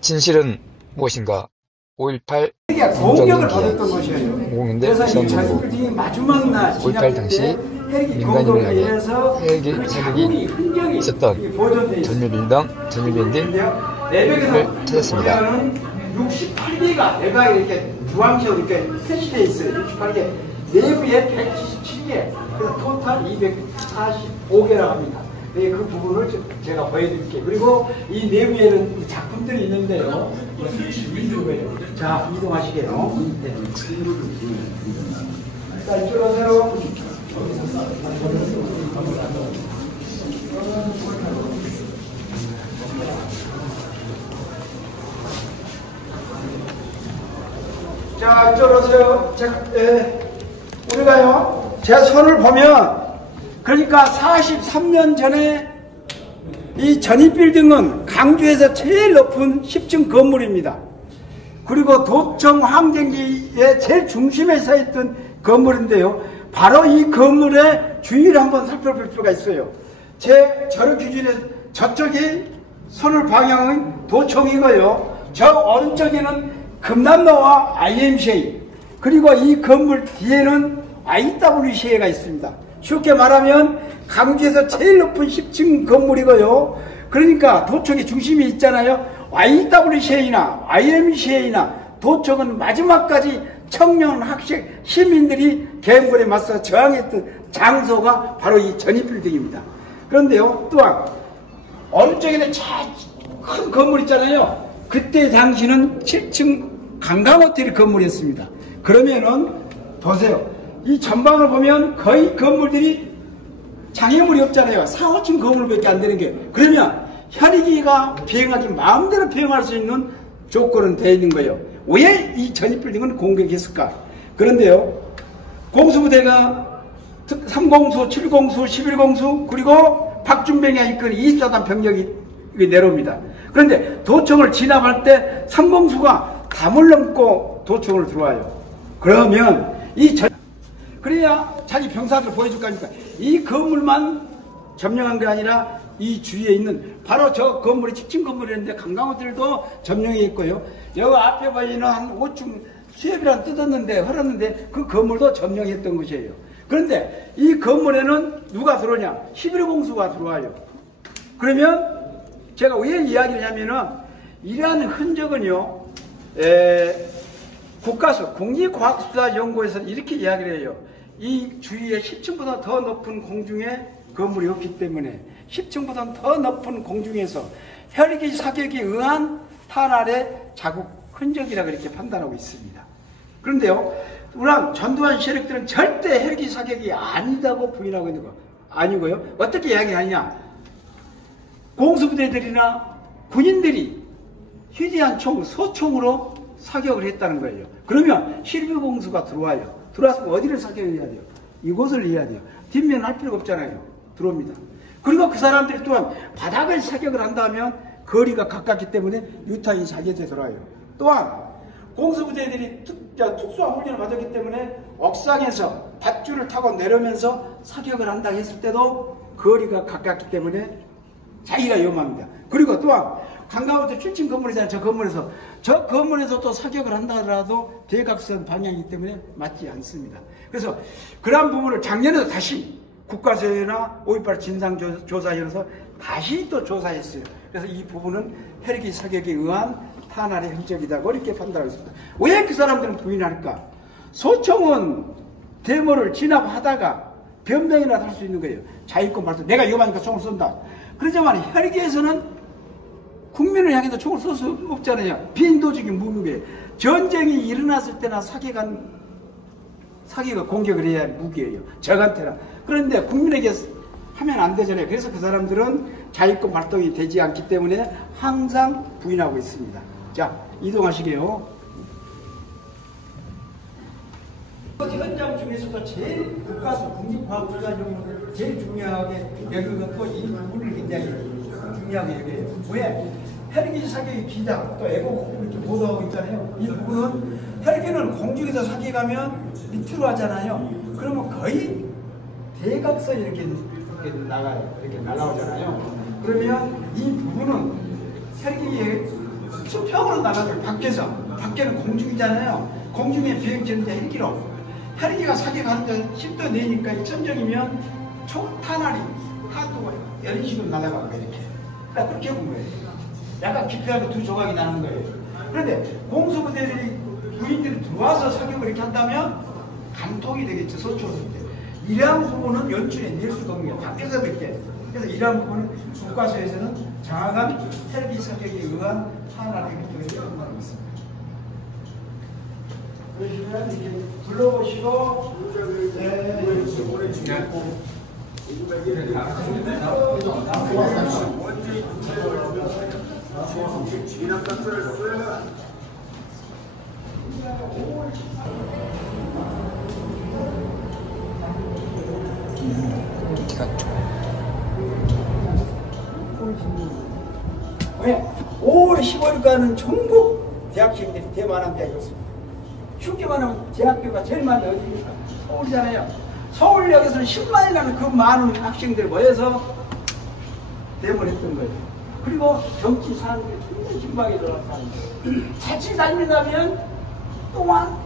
진실은 무엇인가? 5.18 공격을 받았던 것이에요. 공인데 그래서 이 전술팀이 마지막 날 5.18 당시 민간인을 향해 헬기 사격이 있었던 전밀빌딩을 찾았습니다. 68개가 내가 이렇게 주황색으로 이렇게 표시되어 있어요. 68개. 내부에 177개. 그래서 토탈 245개라고 합니다. 네, 그 부분을 제가 보여드릴게요. 그리고 이 내부에는 작품들이 있는데요. 자, 이동하시게요. 네. 자, 이쪽으로 오세요. 자, 이쪽으로 오세요. 우리가요, 제 손을 보면, 그러니까 43년 전에 이 전입빌딩은 강주에서 제일 높은 10층 건물입니다. 그리고 도청 황정리의 제일 중심에 서 있던 건물인데요. 바로 이 건물의 주위를 한번 살펴볼 필요가 있어요. 제 저를 기준에 저쪽이 손을 방향은 도청이고요. 저 오른쪽에는 금남로와 IMCA, 그리고 이 건물 뒤에는 IWCA가 있습니다. 쉽게 말하면 강주에서 제일 높은 10층 건물이고요. 그러니까 도청의 중심이 있잖아요. IWCA나 IMCA나 도청은 마지막까지 청년, 학생, 시민들이 계엄군에 맞서 저항했던 장소가 바로 이 전입빌딩입니다. 그런데요, 또한 오른쪽에는 큰 건물 있잖아요. 그때 당시는 7층 관광호텔 건물이었습니다. 그러면은 보세요. 이 전방을 보면 거의 건물들이 장애물이 없잖아요. 4, 5층 건물밖에 안 되는 게. 그러면 혈기가 비행하기 마음대로 비행할 수 있는 조건은 되어 있는 거예요. 왜 이 전입빌딩은 공격했을까? 그런데요, 공수부대가 3공수, 7공수, 11공수, 그리고 박준병이 이끈 24단 병력이 내려옵니다. 그런데 도청을 진압할 때 3공수가 담을 넘고 도청을 들어와요. 그러면 그래야 자기 병사들 보여줄 거니까 이 건물만 점령한 게 아니라 이 주위에 있는 바로 저 건물이 10층 건물이었는데 관광호텔도 점령했고요. 여기 앞에 보이는 한 5층 수협이랑 뜯었는데 흘렀는데 그 건물도 점령했던 것이에요. 그런데 이 건물에는 누가 들어오냐? 11공수가 들어와요. 그러면 제가 왜 이야기를 하냐면은 이러한 흔적은요, 국가수 국립과학수사연구원에서는 이렇게 이야기를 해요. 이 주위에 10층보다 더 높은 공중에 건물이 없기 때문에 10층보다 더 높은 공중에서 헬기 사격에 의한 탄알의 자국 흔적이라 그렇게 판단하고 있습니다. 그런데요, 우리랑 전두환 세력들은 절대 헬기 사격이 아니다고 부인하고 있는 거 아니고요. 어떻게 이야기하냐? 공수부대들이나 군인들이 휴대한 총, 소총으로 사격을 했다는 거예요. 그러면 12공수가 들어와요. 들어와서 어디를 사격해야 돼요? 이곳을 해야 돼요. 뒷면 할 필요가 없잖아요. 들어옵니다. 그리고 그 사람들이 또한 바닥을 사격을 한다면 거리가 가깝기 때문에 유탄이 자기한테 들어와요. 또한 공수부대들이 특수한 훈련을 받았기 때문에 옥상에서 밧줄을 타고 내려오면서 사격을 한다 했을 때도 거리가 가깝기 때문에 자기가 위험합니다. 그리고 또한 관광호텔 7층 건물이잖아요. 저 건물에서 또 사격을 한다 하더라도 대각선 방향이기 때문에 맞지 않습니다. 그래서 그러한 부분을 작년에도 다시 국가수사나 5.18 진상조사위원회에서 다시 또 조사했어요. 그래서 이 부분은 헬기 사격에 의한 탄알의 흔적이다고 이렇게 판단하고 있습니다. 왜 그 사람들은 부인할까? 소총은 대모를 진압하다가 변명이나 할 수 있는 거예요. 자유권 발동, 내가 위험하니까 총을 쏜다. 그렇지만 헬기에서는 국민을 향해서 총을 쏠 수 없잖아요. 비인도적인 무기예요. 전쟁이 일어났을 때나 사기가 공격을 해야 할 무기예요. 적한테나. 그런데 국민에게 하면 안 되잖아요. 그래서 그 사람들은 자유권 발동이 되지 않기 때문에 항상 부인하고 있습니다. 자, 이동하시게요. 현장 중에서도 제일 국가수 국립과학수사연구원을 제일 중요하게 여기고 또 이 부분을 굉장히 중요하게 여겨요. 왜? 헬기 사격의 기장, 또 애국 이렇게 보도하고 있잖아요. 이 부분은 헬기는 공중에서 사격하면 밑으로 하잖아요. 그러면 거의 대각선이 이렇게 나가요. 이렇게 날아오잖아요. 그러면 이 부분은 헬기의 수평으로 날아가요. 밖에서. 밖에는 공중이잖아요. 공중에 비행체인데 헬기가 사격하는데 10도 내니까 천정이면 총탄알이 타도가 이런 식으로 날아가는 거예요. 이렇게. 그렇게 본 거예요. 약간 깊이하게 두 조각이 나는 거예요. 그런데 공수부대들이 부인들이 들어와서 사격을 이렇게 한다면 간통이 되겠죠. 서초를 때. 이러한 부분은 연출에 낼 수가 없는 거예요. 밖에서 이렇게. 그래서 이러한 부분은 국가서에서는 정확한 헬기 사격에 의한 탄알이 이렇게 한다고 있습니다. 그러시면 이렇게 불러보시고 기관총. 왜? 5월 15일까지는 전국 대학생들이 대만한 대학이었습니다. 흉기만 하면 대학교가 제일 많은 데 어디입니까? 서울이잖아요. 서울역에서는 10만이라는 그 많은 학생들이 모여서 대모를 했던 거예요. 그리고 정치 사람들이 굉장히 진박에 들어갔다는 자칫 다니다면 또한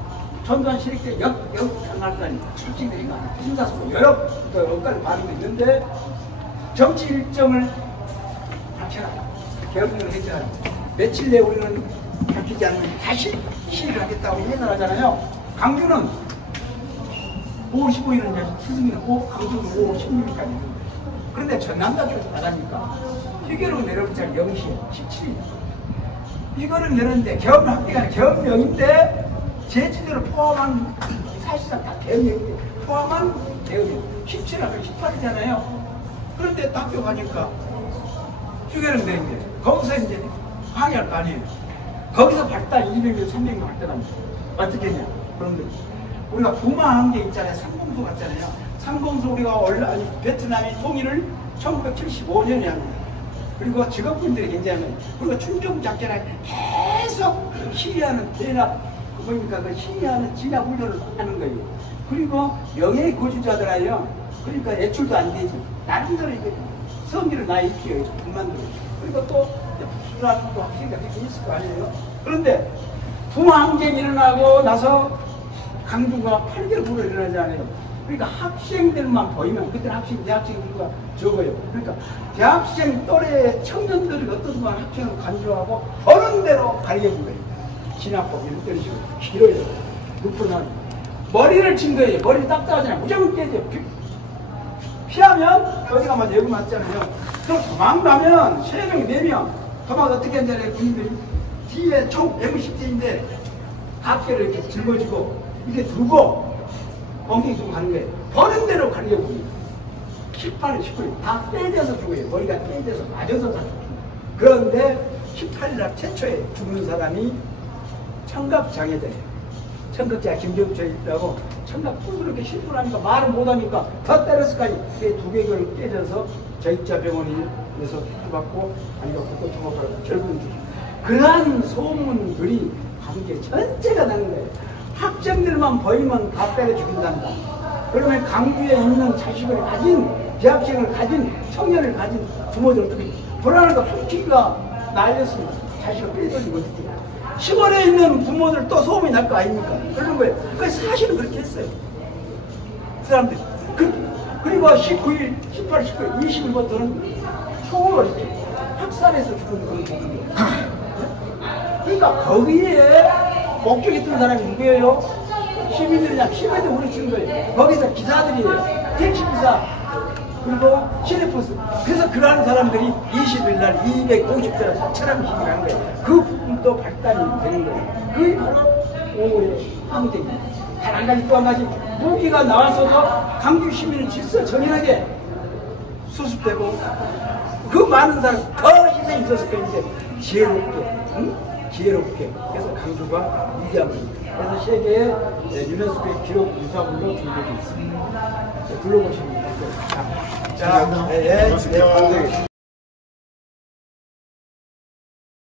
전두환 시력 때 역강할다니 출직들이가 심사숙고 여러 억까지 발음이 있는데 정치 일정을 박혀라. 개혁을 했잖아요. 며칠 내에 우리는 밝히지 않으면 다시 시위를 하겠다고 해설하잖아요. 강주는 5월 15일은 이제 스승이는 강주는 5월 16일까지. 그런데 전남대학교에서 나가니까 휴교로 내려오자 0시에 17일. 이거를 내렸는데 계엄학교가 아니라 계엄령인데 제주도를 포함한 사실상 다 계엄령인데 포함한 계엄령 17일하고 18일이잖아요. 그런데 학교 가니까 휴교를 내는데 거기서 이제 항의할 거 아니에요. 거기서 발달 200명, 300명 발달합니다. 어떻게 했냐? 그런데 우리가 부마한 게 있잖아요. 삼공소 같잖아요. 삼공소 우리가 원래 베트남이 통일을 1975년에 합니다. 그리고 직업군들이 굉장히 그리고 충정작전을 계속 시위하는 대납 그 시위하는 진압 훈련을 하는 거예요. 그리고 명예 거주자들아요. 그러니까 애출도 안 되지. 나름대로 이게 성기를 나 있기요. 그만들어. 그리고 또 수술하는 또 학생들 이렇게 있을 거 아니에요. 그런데 부마항쟁이 일어나고 나서 강주가 8개월 후로 일어나잖아요. 그러니까 학생들만 보이면 그때는 대학생들과 적어요. 그러니까 대학생 또래 청년들이 어떤 순간 학생을 간주하고 어른 대로 가리켜준 거예요. 진압법 이런 식으로 길어요. 루프는 머리를 친 거예요. 머리 딱딱하잖아요. 무조건 깨져요. 피하면 어디가 맞아 여기 맞잖아요. 그럼 도망가면 3명, 4명 도망 어떻게 하잖아요. 군인들이 뒤에 총 150대인데 각개를 이렇게 짊어지고 이렇게 두고 엉덩이 두고 가는 거예요. 버는 대로 가려고 18일, 19일 다 빼져서 죽어요. 머리가 빼져서 맞아서 다 죽어요. 그런데 18일날 최초에 죽는 사람이 청각장애자예요. 청각장애 김정철이라고 청각 부스럽게 실수하니까 말을 못하니까 더 때렸을까지 두 개를 깨져서 저입자병원에서 수술받고 아니면 국고 통합하고 결국은 그러한 소문들이 관계 전체가 나는 거예요. 학생들만 보이면 다 때려 죽인단다. 그러면 강주에 있는 자식을 가진 대학생을 가진 청년을 가진 부모들 어떻게 불안하니까 솔직히가 날렸습니다. 자식을 빼돌리고 어떻게 시골에 있는 부모들 또 소음이 날 거 아닙니까? 그런 거예요. 그 사실은 그렇게 했어요. 그 사람들이. 그리고 19일, 18, 19일, 20일부터는 총으로 이렇게 학살해서 죽은 그런 부분이에요. 그러니까 거기에 목격했던 사람이 누구예요? 시민들이냐? 시민들 우리 친 거예요. 거기서 기사들이에요. 택시기사, 그리고 시내버스. 그래서 그러한 사람들이 20일 날 250대를 차량식을 하는 거예요. 그 부분도 발달이 되는 거예요. 그게 바로 5월의 항쟁입니다. 단 한 가지 또 한 가지 무기가 나와서도 강주 시민은 질서 정연하게 수습되고 그 많은 사람 더 희생이 있었을 텐데 지혜롭게 그래서 강주가 위대합니다. 그래서 세계의 유네스코의 기록 유산물로 등록이 있습니다. 둘러보시면 됩니다. 자,